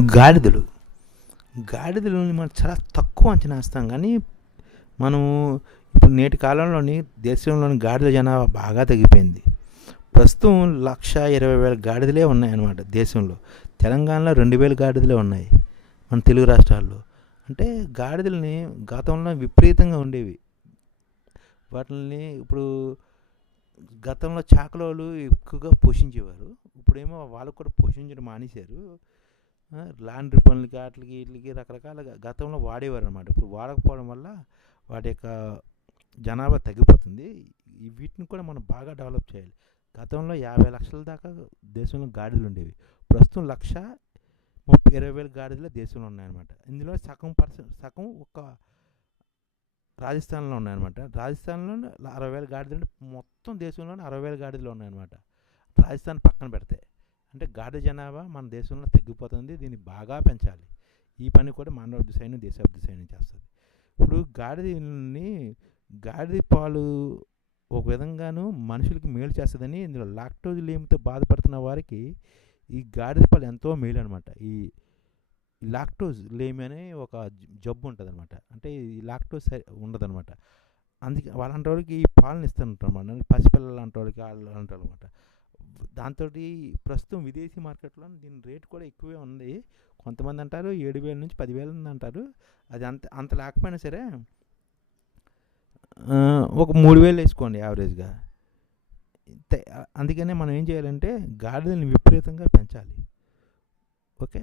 గాడిదలు. గాడిదలని మనం చాలా తక్కువ అంచనా వేస్తాం. కానీ మనము ఇప్పుడు నేటి కాలంలోని దేశంలోని గాడిదల జనాభా బాగా తగ్గిపోయింది. ప్రస్తుతం లక్ష ఇరవై వేల గాడిదలే ఉన్నాయన్నమాట దేశంలో. తెలంగాణలో రెండు వేల గాడిదలే ఉన్నాయి మన తెలుగు రాష్ట్రాల్లో. అంటే గాడిదలని గతంలో విపరీతంగా ఉండేవి. వాటిని ఇప్పుడు గతంలో చాకలోళ్ళు ఎక్కువగా పోషించేవారు. ఇప్పుడేమో వాళ్ళు కూడా పోషించడం మానేశారు. లాండ్రీ పనులకి వాటికి వీటికి రకరకాలుగా గతంలో వాడేవారు అనమాట ఇప్పుడు వాడకపోవడం వల్ల వాటి యొక్క జనాభా తగ్గిపోతుంది. వీటిని కూడా మనం బాగా డెవలప్ చేయాలి. గతంలో యాభై లక్షల దాకా దేశంలో గాడిదలు ఉండేవి. ప్రస్తుతం లక్ష ముప్పై ఇరవై వేల గాడిదలు దేశంలో ఉన్నాయన్నమాట. ఇందులో సగం పర్సెంట్ సగం ఒక రాజస్థాన్లో ఉన్నాయన్నమాట. రాజస్థాన్లో అరవై వేల గాడిదలు మొత్తం దేశంలోనే అరవై వేల గాడిదలు ఉన్నాయన్నమాట. రాజస్థాన్ పక్కన పెడితే. అంటే గాడిద జనాభా మన దేశంలో తగ్గిపోతుంది దీన్ని బాగా పెంచాలి. ఈ పని కూడా మానవ దిశైన దేశాభివృద్ధి సైన్ చేస్తుంది. ఇప్పుడు గాడిదని గాడిద పాలు ఒక విధంగాను మనుషులకి మేలు చేస్తుందని ఇందులో లాక్టోజ్ లేమితో బాధపడుతున్న వారికి ఈ గాడిద పాలు ఎంతో మేలు అనమాట ఈ లాక్టోజ్ లేమి అనే ఒక జబ్బు ఉంటుంది అనమాట అంటే ఈ లాక్టోజ్ సరి ఉండదన్నమాట. అందుకే వాళ్ళంటి వాళ్ళకి ఈ పాలను ఇస్తుంటారు అనమాట పసిపిల్లలు లాంటి వాళ్ళకి వాళ్ళు అంటారు అనమాట దాంతో ప్రస్తుతం విదేశీ మార్కెట్లో దీని రేట్ కూడా ఎక్కువే ఉంది. కొంతమంది అంటారు ఏడు వేల నుంచి పదివేలు ఉంది అంటారు. అది అంత అంత లేకపోయినా సరే ఒక మూడు వేలు వేసుకోండి యావరేజ్గా. అందుకనే మనం ఏం చేయాలంటే గాడిదల్ని విపరీతంగా పెంచాలి. ఓకే?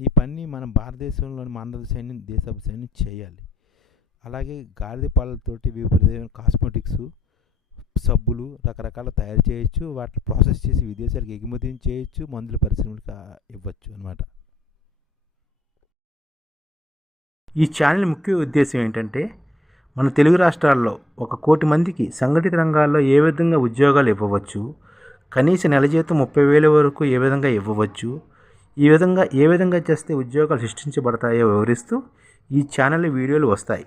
ఈ పని మన భారతదేశంలోని మానవ సైన్యం దేశ సైన్యం చేయాలి. అలాగే గాడిద పాలతోటి వివిధ కాస్మెటిక్స్ సబ్బులు రకరకాల తయారు చేయొచ్చు వాటిని ప్రాసెస్ చేసి విదేశాలకు ఎగుమతి చేయొచ్చు మందుల పరిశ్రమలకు ఇవ్వచ్చు అనమాట ఈ ఛానల్ ముఖ్య ఉద్దేశం ఏంటంటే మన తెలుగు రాష్ట్రాల్లో ఒక కోటి మందికి సంఘటిత రంగాల్లో ఏ విధంగా ఉద్యోగాలు ఇవ్వవచ్చు కనీస నెల జీతం ముప్పై వేల వరకు ఏ విధంగా ఇవ్వవచ్చు ఈ విధంగా ఏ విధంగా చేస్తే ఉద్యోగాలు సృష్టించబడతాయో వివరిస్తూ ఈ ఛానల్ వీడియోలు వస్తాయి.